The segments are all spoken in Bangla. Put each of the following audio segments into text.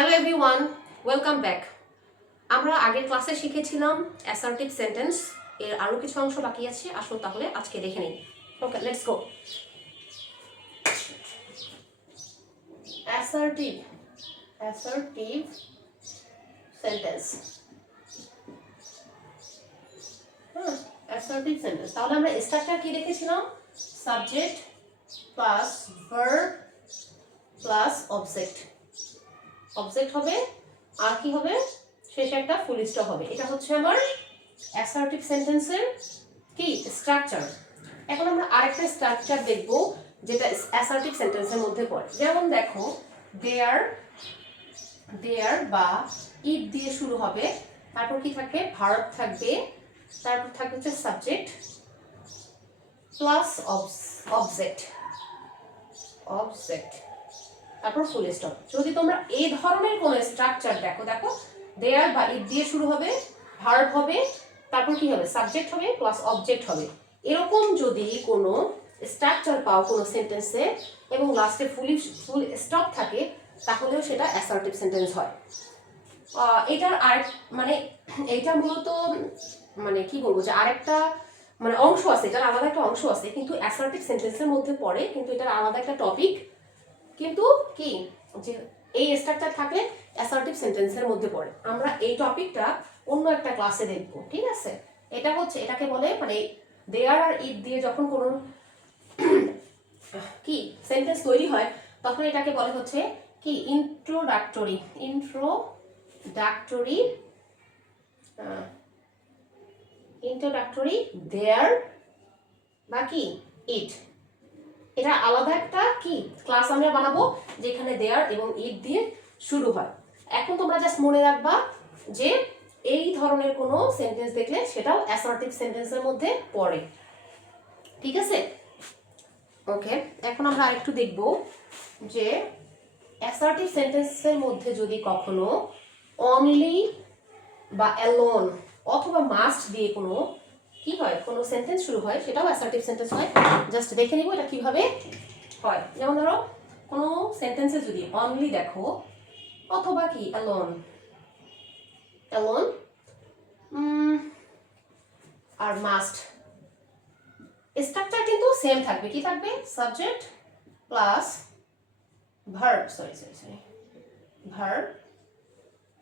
Hello everyone, welcome back. আমরা আগের ক্লাসে শিখেছিলাম অ্যাসার্টিভ সেন্টেন্স। এর আরও কিছু অংশ বাকি আছে, আসো তাহলে আজকে দেখে নিই। Okay, let's go. Assertive sentence. Assertive sentence, তাহলে আমরা স্ট্রাকচার কি দেখেছিলাম? Subject plus verb plus object. Object হবে আর কি হবে? শেষে একটা ফুল স্টপ হবে। এটা হচ্ছে আমার অ্যাসার্টিভ সেন্টেন্সের কি স্ট্রাকচার। এখন আমরা আরেকটা স্ট্রাকচার দেখব যেটা অ্যাসার্টিভ সেন্টেন্সের মধ্যে পড়ে। যেমন দেখো, দেয়ার বা ইট দিয়ে শুরু হবে, তারপর কি থাকবে? ভার্ব থাকবে, তারপর থাকবে হচ্ছে সাবজেক্ট প্লাস অবজেক্ট, তারপর ফুল স্টপ। যদি তোমরা এই ধরনের কোনো স্ট্রাকচার দেখো দেয়ার বা ইট দিয়ে শুরু হবে, ভার্ব হবে, তারপর কি হবে? সাবজেক্ট হবে প্লাস অবজেক্ট হবে। এরকম যদি কোনো স্ট্রাকচার পাও কোনো সেন্টেন্সে এবং লাস্টে ফুল স্টপ থাকে, তাহলেও সেটা অ্যাসার্টিভ সেন্টেন্স হয়। এটার আরেক মানে এইটা মূলত মানে কি বলবো যে আরেকটা মানে অংশ আছে, এটার আলাদা একটা অংশ আছে, কিন্তু অ্যাসার্টিভ সেন্টেন্সের মধ্যে পড়ে, কিন্তু এটার আলাদা একটা টপিক। কিন্তু কি যে এই স্ট্রাকচার থাকলে অ্যাসার্টিভ সেন্টেন্সের মধ্যে পড়ে। আমরা এই টপিকটা অন্য একটা ক্লাসে দেখব, ঠিক আছে? এটা হচ্ছে, এটাকে বলে মানে দেয়ার আর ইট দিয়ে যখন কোনো কি সেন্টেন্স তৈরি হয়, তখন এটাকে বলে হচ্ছে কি ইন্ট্রোডাক্টরি দেয়ার বা কি ইট। এটা আলাদা একটা কি ক্লাস আমরা বানাবো, যেখানে দেয়ার এবং ইট দিয়ে শুরু হয়। এখন তোমরা জাস্ট মনে রাখবা যে এই ধরনের কোনো সেন্টেন্স দেখলে সেটাও অ্যাসার্টিভ সেন্টেন্সের মধ্যে পড়ে, ঠিক আছে? ওকে, এখন আমরা আরেকটু দেখব যে অ্যাসার্টিভ সেন্টেন্সের মধ্যে যদি কখনো অনলি বা অ্যালোন অথবা মাস্ট দিয়ে কোনো কি হয়, কোনো সেন্টেন্স শুরু হয়, সেটাও অ্যাসার্টিভ সেন্টেন্স হয়। জাস্ট দেখে নিব এটা কিভাবে হয়। যেমন ধরো, কোনো সেন্টেন্সে যদি অনলি দেখো অথবা কি অ্যালোন আর মাস্ট, স্ট্রাকচার কিন্তু সেম থাকবে। কি থাকবে? Subject plus verb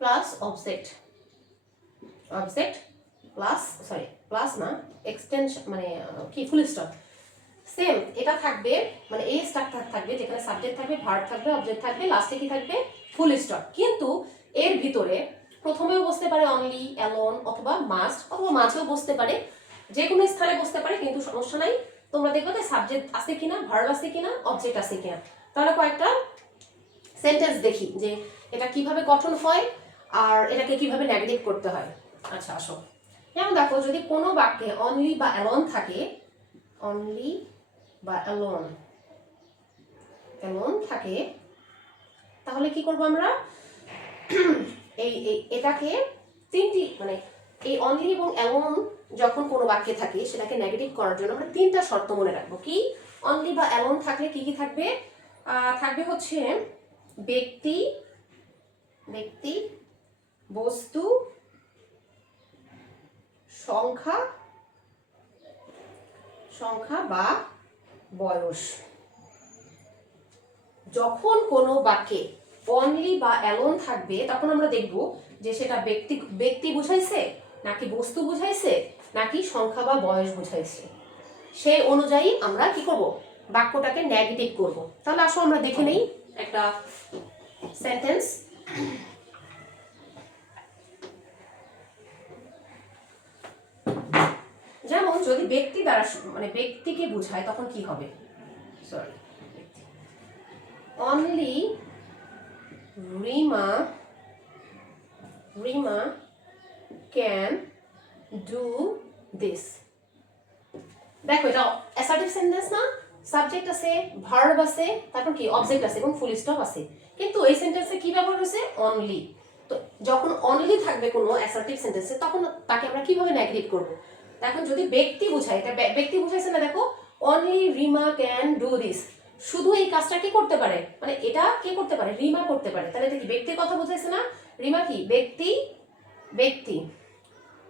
plus object plus না এক্সটেনশন মানে কি ফুল স্টপ। সেম এটা থাকবে, মানে এই স্ট্রাকচার থাকবে যেখানে সাবজেক্ট থাকবে, ভার্ব থাকবে, অবজেক্ট থাকবে, লাস্টে কি থাকবে? Full stop. কিন্তু এর ভিতরে প্রথমেও বসতে পারে অনলি, অ্যালোন অথবা মাস্ট, অথবা মাঝেও বসতে পারে, যে কোনো স্থানে বসতে পারে, কিন্তু সমস্যা নাই। তোমরা দেখবে যে সাবজেক্ট আছে কিনা, ভার্ব আছে কিনা, অবজেক্ট আছে কিনা। তাহলে কয়েকটা সেন্টেন্স দেখি যে এটা কিভাবে গঠন হয় আর এটাকে কিভাবে নেগেটিভ করতে হয়। আচ্ছা আসো, যেমন দেখো, যদি কোনো বাক্যে অনলি বা অ্যালোন থাকে, তাহলে কি করব আমরা? এটাকে তিনটি মানে এই অনলি এবং অ্যালোন যখন কোনো বাক্যে থাকে, সেটাকে নেগেটিভ করার জন্য আমরা তিনটা শর্ত মনে রাখবো। কি? অনলি বা অ্যালোন থাকলে কি কি থাকবে? থাকবে হচ্ছে ব্যক্তি, বস্তু, সংখ্যা বা বয়স। যখন কোনো বাক্যে অনলি বা অ্যালোন থাকবে, তখন আমরা দেখব যে সেটা ব্যক্তি বুঝাইছে, নাকি বস্তু বুঝাইছে, নাকি সংখ্যা বা বয়স বুঝাইছে। সেই অনুযায়ী আমরা কি করব? বাক্যটাকে নেগেটিভ করব। তাহলে আসো আমরা দেখে নেই একটা সেন্টেন্স। যেমন যদি ব্যক্তি দ্বারা মানে ব্যক্তিকে বোঝায়, তখন কি হবে? Only Rima can do this. দেখো, এটা অ্যাসার্টিভ সেন্টেন্স না? সাবজেক্ট আছে, ভার্ব আছে, তারপর কি অবজেক্ট আছে এবং ফুল স্টপ আছে। কিন্তু এই সেন্টেন্সে কি ব্যবহার হয়েছে? অনলি। তো যখন অনলি থাকবে কোনো অ্যাসার্টিভ সেন্টেন্সে, তখন তাকে আমরা কিভাবে নেগেটিভ করব? এখন যদি ব্যক্তি বোঝায়, এটা ব্যক্তি বুঝাইছে না? দেখো, only Rima can do this, শুধু এই কাজটা কি করতে পারে, মানে এটা কে করতে পারে, রিমা করতে পারে। তাহলে এটা কি ব্যক্তির কথা বোঝাইছে না, রিমা কি ব্যক্তি, ব্যক্তি।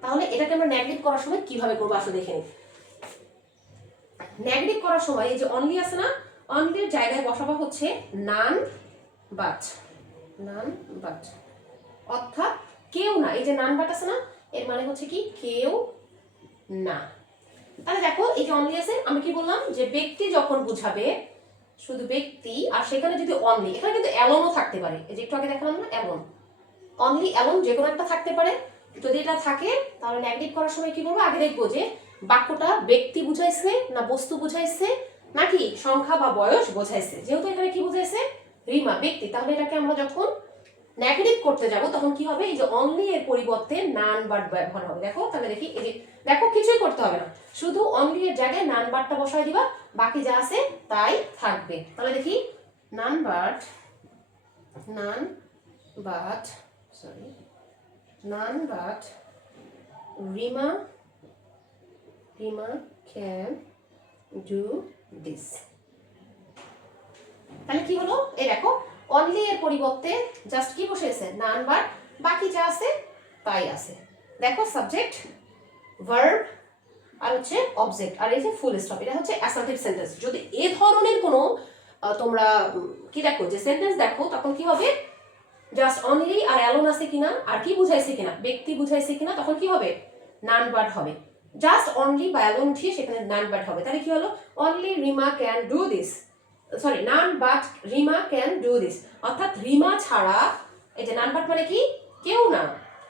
তাহলে এটাকে আমরা নেগেটিভ করার সময় কিভাবে করবো আসলে দেখে নিই। নেগেটিভ করার সময় এই যে অনলি আছে না, অনলির জায়গায় বসাবো হচ্ছে নান বাট, নান বাট, অর্থাৎ কেউ না। এই যে নান বাট আছে না, এর মানে হচ্ছে কি কেউ না। তাহলে দেখো এই যে অনলি আছে, আমি কি বললাম যে ব্যক্তি যখন বুঝাবে শুধু ব্যক্তি, আর সেখানে যদি অনলি, এখানে কিন্তু অ্যালোনও থাকতে পারে, এই যে একটু আগে দেখালাম না অ্যালোন, অনলি অ্যালোন যে কোনো একটা থাকতে পারে। যদি এটা থাকে তাহলে নেগেটিভ করার সময় কি বলবো, আগে দেখবো যে বাক্যটা ব্যক্তি বুঝাইছে না বস্তু বুঝাইছে নাকি সংখ্যা বা বয়স বোঝাইছে। যেহেতু এখানে কি বুঝাইছে, রিমা ব্যক্তি, তাহলে এটাকে আমরা যখন নেগেটিভ করতে যাব তখন কি হবে, এই যে অনলি এর পরিবর্তে নান বাট ব্যবহার হবে। দেখো তাহলে দেখি, এই যে দেখো কিছুই করতে হবে না, শুধু অনলি এর জায়গায় নান বাটটা বসায় দিবা, বাকি যা আছে তাই থাকবে। তাহলে দেখি none but, none but, sorry, none but Rima, Rima can do this. তাহলে কি হলো, এই দেখো অনলি এর পরিবর্তে জাস্ট কি বসেছে, নান বাট, বাকি যা আছে তাই আছে। দেখো সাবজেক্ট, ভার্ব আর হচ্ছে অবজেক্ট, আর এই যে ফুল স্টপ, এটা হচ্ছে অ্যাসার্টিভ সেন্টেন্স। যদি এই ধরনের কোনো তোমরা কি দেখো যে সেন্টেন্স দেখো, তখন কি হবে, জাস্ট অনলি আর অ্যালোন আছে কিনা, আর কি বুঝাইছে কিনা, ব্যক্তি বুঝাইছে কিনা, তখন কি হবে, নান বাট হবে। জাস্ট অনলি বা অ্যালোন উঠিয়ে সেখানে নান বাট হবে। তাহলে কি হলো, only Rima can do this, sorry none but Rima can do this, অর্থাৎ রিমা ছাড়া, এই যে নান বাট মানে কি কেউ না,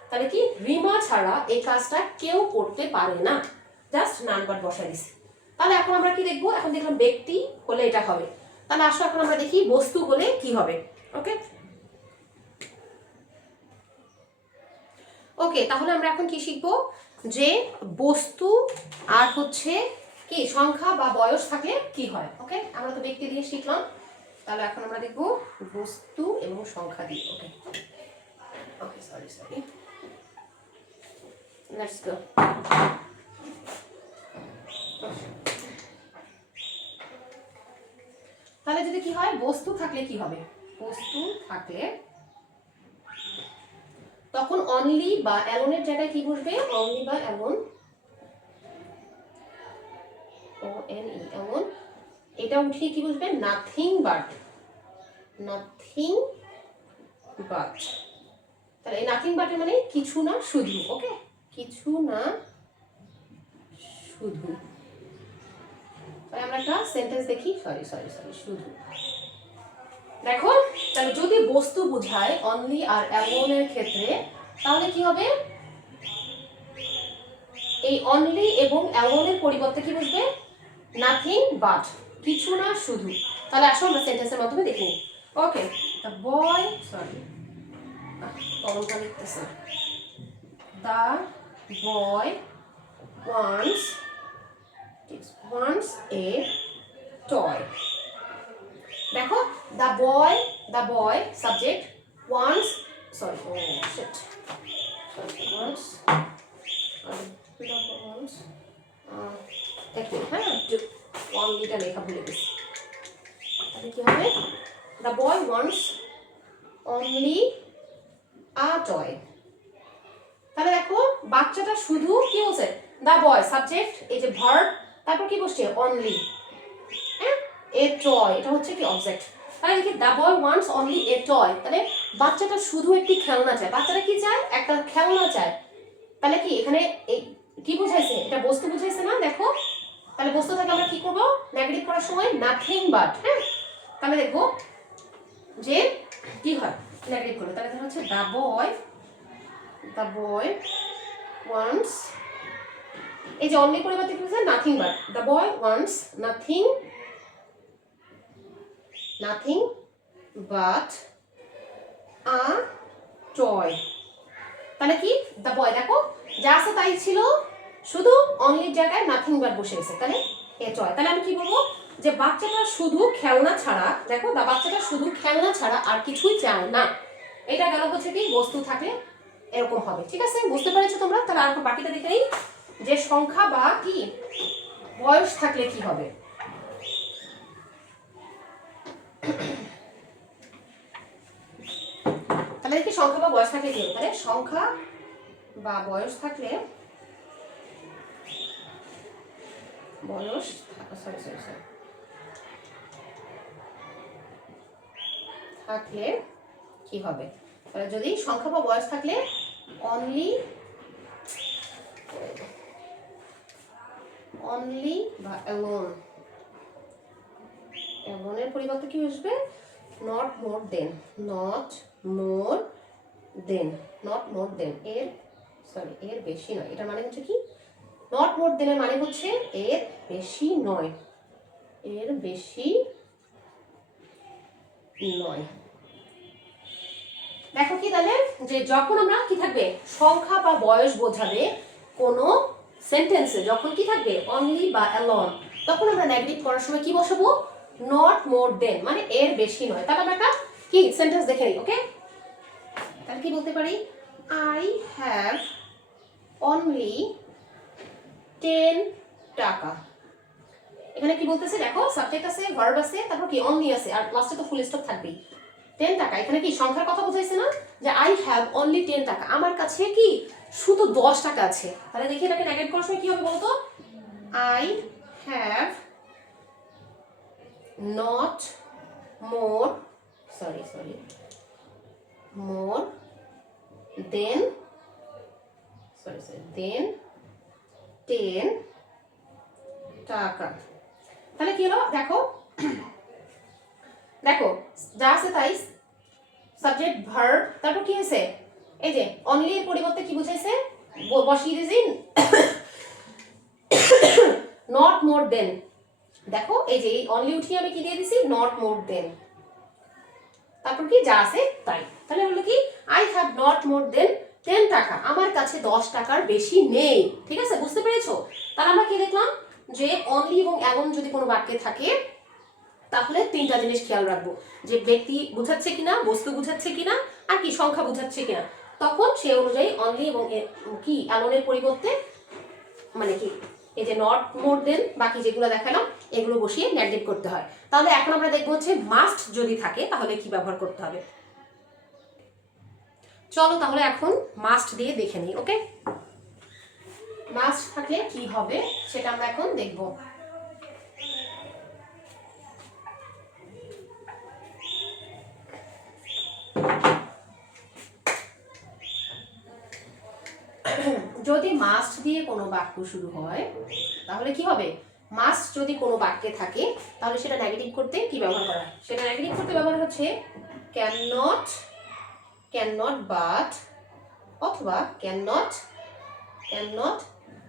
তাহলে কি রিমা ছাড়া এই কাজটা কেউ করতে পারে না, জাস্ট নান বাট বসাই দিছি। তাহলে এখন আমরা কি দেখবো, এখন দেখলাম ব্যক্তি হলে এটা হবে। তাহলে আসো এখন আমরা দেখি বস্তু হলে কি হবে। ওকে ওকে, তাহলে আমরা এখন কি শিখবো, যে বস্তু আর হচ্ছে কি সংখ্যা বা বয়স থাকলে কি হয়। ওকে, আমরা তো ব্যক্তি দিয়ে শিখলাম, তাহলে এখন আমরা দেখবো বস্তু এবং সংখ্যা দিয়ে। ওকে ওকে, সরি সরি, লেটস গো। তাহলে যদি কি হয়, বস্তু থাকলে কি হবে, বস্তু থাকলে তখন অনলি বা অ্যালোনের জায়গায় কি বসবে, অনলি বা alone, O N E alone, এটা উঠিয়ে কি বসবে, নাথিং বাট, নাথিং বাট। তাহলে এই নাথিং বাট মানে কিছু না শুধু। ওকে, কিছু না শুধু। তাহলে আমরা একটা সেন্টেন্স দেখি, সরি সরি সরি, শুধু। দেখো তাহলে যদি বস্তু বোঝায় অনলি আর অ্যালোনের ক্ষেত্রে, তাহলে কি হবে, এই অনলি এবং অ্যালোনের পরিবর্তে কি বসবে, নাথিং বাট, কিছু না শুধু। তাহলে আসো আমরা সেন্টেন্সের মাধ্যমে দেখে নিই। ওকে, দ্য বয়, সরি কলমটা লিখতেছে, the boy wants a toy. দেখো the boy subject, wants, sorry oh shit, sorry wants, একটু হ্যাঁ একটু অনলিটা লেখা ভুলে গেছি। তাহলে কি হবে, the boy wants only a toy. তাহলে দেখো বাচ্চাটা শুধু কি বলছে, দ্য বয় সাবজেক্ট, এই যে ভার্ব, তারপর কি বসছে অনলি, হ্যাঁ এ টয়, এটা হচ্ছে কি অবজেক্ট। তাহলে দেখি the boy wants only a toy, তাহলে বাচ্চাটা শুধু একটি খেলনা চায়, বাচ্চাটা কি চায়, একটা খেলনা চায়। তাহলে কি এখানে এই কি বুঝাইছে, এটা বস্তু বুঝাইছে না। দেখো তাহলে বস্তু থেকে আমরা কি করবো, নেগেটিভ করার সময় নাথিং বাট। হ্যাঁ, তাহলে দেখবো যে কি হয় নেগেটিভ করলে, তাহলে এটা হচ্ছে দ্য বয় ওয়ান্টস, এই যে অনলি পরিবর্তে কি হচ্ছে, nothing but, the boy wants nothing but a toy. তাহলে কি দ্য বয়, দেখো যা আছে তাই ছিল, শুধু অনলির জায়গায় নাথিং বাট বসে গেছে, তাহলে এ টয়। তাহলে আমি কি বলবো, যে বাচ্চাটা শুধু খেলনা ছাড়া, দেখো বাচ্চাটা শুধু খেলনা ছাড়া আর কিছুই চায় না। এটা গেল হচ্ছে কি বস্তু থাকলে এরকম হবে। ঠিক আছে, বুঝতে পেরেছো তোমরা। তাহলে আর বাকিটা দেখে নিই, যে সংখ্যা বা কি বয়স থাকলে কি হবে। তাহলে দেখি সংখ্যা বা বয়স থাকলে কি হবে, তাহলে সংখ্যা বা বয়স থাকলে বয়স সরি সরি সরি থাকলে কি হবে, তাহলে যদি সংখ্যা বা বয়স থাকলে অনলি বা অ্যালোন, অ্যালোনের পরিবর্তে কি আসবে, not more than, not more than, not more than, এর বেশি নয়। এটা মানে হচ্ছে কি, নট মোর দেনের মানে হচ্ছে এর বেশি নয়, এর বেশি নয়। দেখো কি তাহলে, যে যখন আমরা কি থাকবে সংখ্যা বা বয়স বোঝাবে কোনো সেন্টেন্সে, যখন কি থাকবে অনলি বা অ্যালন, তখন আমরা নেগেটিভ করার সময় কি বসাবো, নট মোর দেন, মানে এর বেশি নয়। তাহলে আমরা একটা কি সেন্টেন্স দেখে নিই। ওকে, তাহলে কি বলতে পারি, আই হ্যাভ অনলি 10 টাকা। এখানে কি বলতেছে দেখো, সাবজেক্ট আছে, ভার্ব আছে, তারপর কি অনলি আছে, আর লাস্টে তো ফুল স্টপ থাকবেই। 10 টাকা, এখানে কি সংখ্যার কথা বোঝাইছে না, যে আই হ্যাভ অনলি 10 টাকা, আমার কাছে কি শুধু 10 টাকা আছে। তাহলে দেখি এটাকে নেগেট করার সময় কি হবে বলতো, আই হ্যাভ নট মোর মোর দেন দেন 10 টাকা। তাহলে কি হলো দেখো, দেখো যা আছে তাই, সাবজেক্ট ভার্ব, তারপর কি হয়েছে, এই যে অনলি এর পরিবর্তে কি বুঝাইছে, বসিয়ে দিয়েছি নট মোর দেন। দেখো এই যে অনলি উঠিয়ে আমি কি দিয়ে দিছি, নট মোর দেন, তারপর কি যা আছে তাই। তাহলে হলো কি, আই হ্যাভ নট মোর দেন 10 টাকা, আমার কাছে 10 টাকার বেশি নেই। ঠিক আছে, বুঝতে পেরেছো? তাহলে আমরা কি দেখলাম, যে অনলি এবং এমন যদি কোনো বাক্যে থাকে তাহলে তিনটা জিনিস খেয়াল রাখবো, যে ব্যক্তি বুঝাচ্ছে কিনা, বস্তু বুঝাচ্ছে কিনা, আর কি সংখ্যা বুঝাচ্ছে কিনা। তখন সে অনুযায়ী অনলি এবং কি অ্যালোনের পরিবর্তে মানে কি এই যে নট মোর দেন বাকি যেগুলো দেখালাম এগুলো বসিয়ে নেগেটিভ করতে হয়। তাহলে এখন আমরা দেখবো হচ্ছে মাস্ট যদি থাকে তাহলে কি ব্যবহার করতে হবে। চলো তাহলে এখন মাস্ট দিয়ে দেখে নিই। ওকে, মাস্ট থাকলে কি হবে সেটা আমরা এখন দেখব। যদি মাস্ট দিয়ে কোনো বাক্য শুরু হয় তাহলে কি হবে, মাস্ট যদি কোনো বাক্যে থাকে তাহলে সেটা নেগেটিভ করতে কি ব্যবহার করা হয়, সেটা নেগেটিভ করতে ব্যবহার হচ্ছে ক্যান নট বাট, অথবা ক্যান নট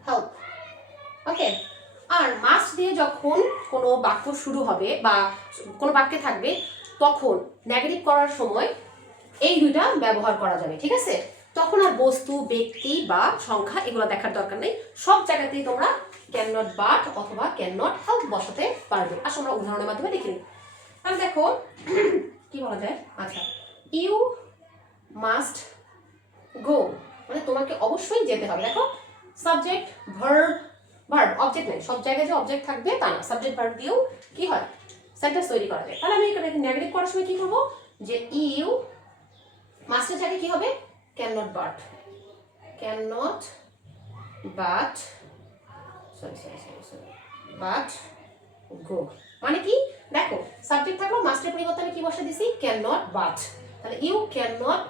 হেল্প। ওকে, আর মাস্ট দিয়ে যখন কোনো বাক্য শুরু হবে বা কোনো বাক্যে থাকবে তখন নেগেটিভ করার সময় এই দুইটা ব্যবহার করা যাবে। ঠিক আছে, তখন আর বস্তু, ব্যক্তি বা সংখ্যা এগুলো দেখার দরকার নেই, সব জায়গাতেই তোমরা ক্যান নট বাট অথবা ক্যান নট হেল্প বসাতে পারবে। আসো আমরা উদাহরণের মাধ্যমে দেখে নিই। তাহলে দেখো কি বলা যায়, আচ্ছা ইউ মাস্ট গো, মানে তোমাকে অবশ্যই যেতে হবে। দেখো সাবজেক্ট ভার্ব অবজেক্ট নেই, সব জায়গায় যে অবজেক্ট থাকবে তা না, সাবজেক্ট ভার্ব দিয়েও কি হয় সেন্টেন্স তৈরি করা যায়। তাহলে আমি এখানে নেগেটিভ করার সময় কি করবো, যে ইউ মাস্টের জায়গায় কি হবে, can not but but go, মানে কি দেখো সাবজেক্ট থাকলো, মাস্টের পরিবর্তে আমি কি বসে দিছি, ক্যান নট বাট। তাহলে you can not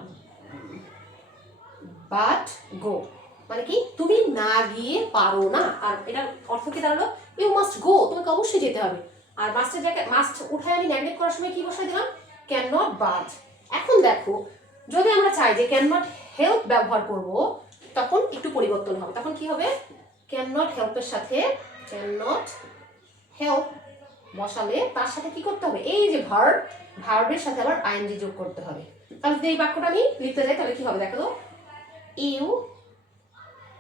but go, মানে কি তুমি না গিয়ে পারো না। আর এটার অর্থ কি দাঁড়ালো, ইউ মাস্ট গো, তোমাকে অবশ্যই যেতে হবে। আর মাস্টের জায়গায় মাস্ট উঠায় আমি নেগেটিভ করার সময় কি বসাই দিলাম, ক্যান নট বাট। এখন দেখো যদি আমরা চাই যে ক্যান নট হেল্প ব্যবহার করব তখন একটু পরিবর্তন হবে, তখন কি হবে, ক্যান নট হেল্পের সাথে ক্যান নট হেল্প বসালে তার সাথে কি করতে হবে, এই যে ভার্বের সাথে আবার আইএনজি যোগ করতে হবে। তাহলে যদি এই বাক্যটা আমি লিখতে যাই তাহলে কি হবে দেখো তো, ইউ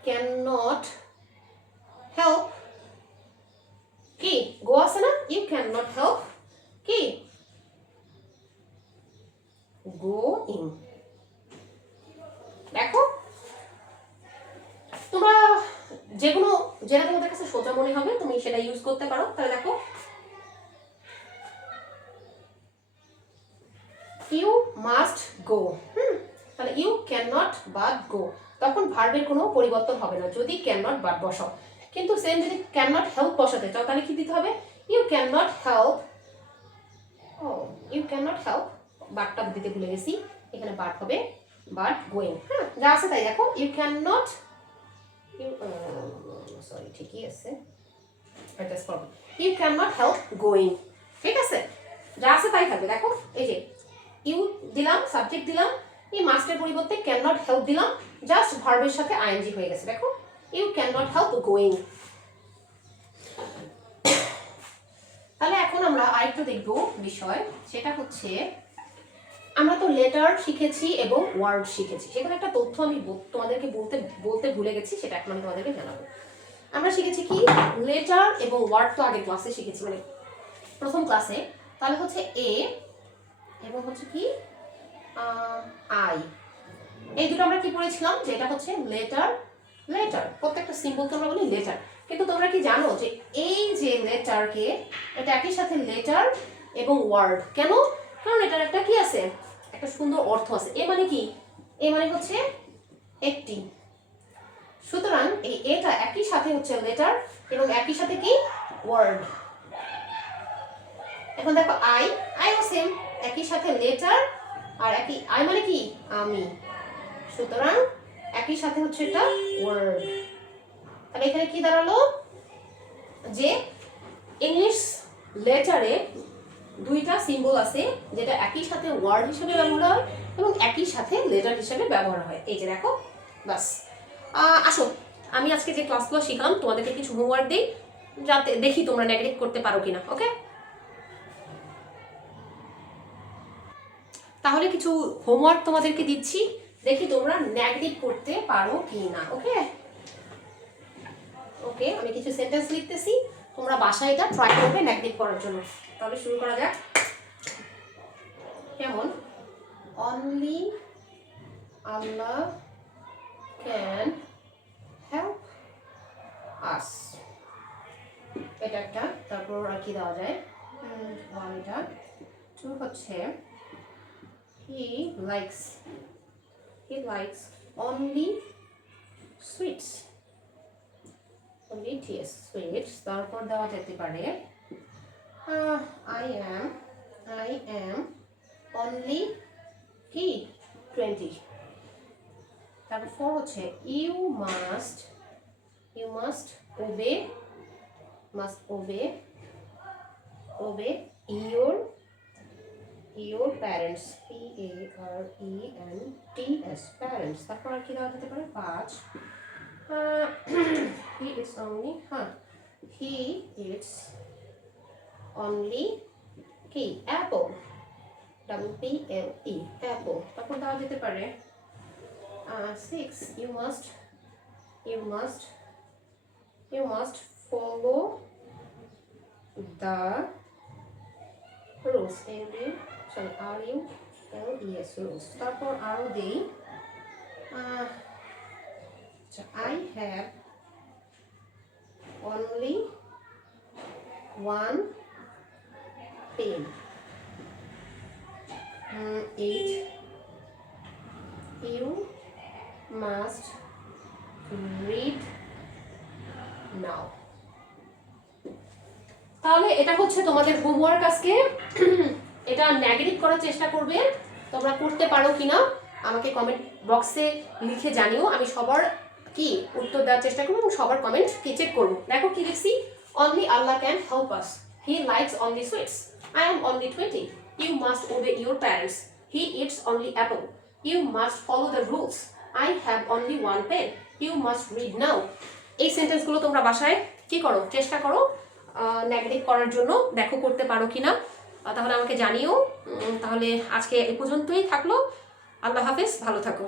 ক্যান নট হেল্প কি গো আছে না, ইউ ক্যান নট হেল্প কি গোইং। দেখো তোমরা যেগুলো যেটা তোমাদের কাছে সোজা মনে হবে তুমি সেটা ইউজ করতে পারো। তাহলে দেখো গো। তাহলে you can not but go, তখন ভার্বের কোনো পরিবর্তন হবে না যদি ক্যান নট বাট বসাও। কিন্তু সেম যদি ক্যান নট হেল্প বসাতে চাও তাহলে কি দিতে হবে, you can not help, oh you can not help, বাটটা দিতে ভুলে গেছি, এখানে বাট হবে বাট গোয়িং। হ্যাঁ, যা আছে তাই দেখো, ইউ ক্যান নট, সরি ঠিকই আছে, you can not help going, ঠিক আছে, যা আছে তাই থাকবে। দেখো এই যে ইউ দিলাম, সাবজেক্ট দিলাম, এই মাস্টের পরিবর্তে ক্যান নট হেল্প দিলাম, জাস্ট ভার্বের সাথে আইএনজি হয়ে গেছে। দেখো ইউ ক্যান নট হেল্প গোয়িং। তাহলে এখন আমরা আরেকটু দেখব বিষয়, সেটা হচ্ছে আমরা তো লেটার শিখেছি এবং ওয়ার্ড শিখেছি, সেখানে একটা তথ্য আমি তোমাদেরকে বলতে ভুলে গেছি, সেটা এখন আমি তোমাদেরকে জানাবো। আমরা শিখেছি কি, লেটার এবং ওয়ার্ড তো আগে ক্লাসে শিখেছি, মানে প্রথম ক্লাসে। তাহলে হচ্ছে এ এবং হচ্ছে কি আই, এই দুটো আমরা কি পড়েছিলাম, যে এটা হচ্ছে লেটার, লেটার প্রত্যেকটা সিম্বলকে আমরা বলি লেটার। কিন্তু তোমরা কি জানো যে এই যে লেটারকে, এটা একই সাথে লেটার এবং ওয়ার্ড, কেন, কারণ এটার একটা কি আছে, একটা সুন্দর অর্থ আছে। এ মানে কি, এ মানে হচ্ছে একটি, সুতরাং এই এটা একই সাথে হচ্ছে লেটার এবং একই সাথে কি ওয়ার্ড। এখন দেখো আই, আইও সেম, একই সাথে লেটার আর একই, আই মানে কি আমি, সুতরাং একই সাথে হচ্ছে এটা ওয়ার্ড। তাহলে এখানে কি দাঁড়ালো, যে ইংলিশ লেটারে দুইটা সিম্বল আছে যেটা একই সাথে ওয়ার্ড হিসেবে ব্যবহার হয় এবং একই সাথে লেটার হিসেবে ব্যবহার হয়। এই যে দেখো, বাস। আসো আমি আজকে যে ক্লাসগুলো শিখলাম তোমাদেরকে কিছু হোমওয়ার্ক দিই, যাতে দেখি তোমরা নেগেটিভ করতে পারো কিনা। ওকে, তাহলে কিছু হোমওয়ার্ক তোমাদেরকে দিচ্ছি, দেখি তোমরা নেগেটিভ করতে পারো কিনা। ওকে ওকে, আমি কিছু সেন্টেন্স লিখতেছি, তোমরা বাসায় এটা ট্রাই করবে নেগেটিভ করার জন্য। তাহলে শুরু করা যাক। কেমন, অনলি আল্লাহ ক্যান হেল্প আস, এটা একটা। তারপর আর কি দেওয়া যায়, এটা টু হচ্ছে হি likes only sweets, only yes sweets। তারপর দেওয়া যেতে পারে I am only কি 20। তারপর 4 হচ্ছে you must obey your parents, PARENTS, parents। তারপর আর কি দেওয়া যেতে পারে 5 he eats only কি apple, APPLE apple। তারপর দেওয়া যেতে পারে 6 you must follow the rules, rules। তারপর আরো দেই I have only one pen। 8 you must read now। তাহলে এটা হচ্ছে তোমাদের হোমওয়ার্ক আজকে। এটা নেগেটিভ করার চেষ্টা করবে, তোমরা করতে পারো কিনা আমাকে কমেন্ট বক্সে লিখে জানিও, আমি সবার কি উত্তর দেওয়ার চেষ্টা করবো এবং সবার কমেন্ট কি চেক করবো। দেখো কি লিখছি, only Allah can help us, he likes only sweets, I am only 20, you must obey your parents, he eats only apple, you must follow the rules, I have only one pen, you must read now. এই সেন্টেন্সগুলো তোমরা বাসায় কি করো, চেষ্টা করো নেগেটিভ করার জন্য, দেখো করতে পারো কিনা, তাহলে আমাকে জানিও। তাহলে আজকে এ পর্যন্তই থাকলো, আল্লাহ হাফেজ, ভালো থাকো।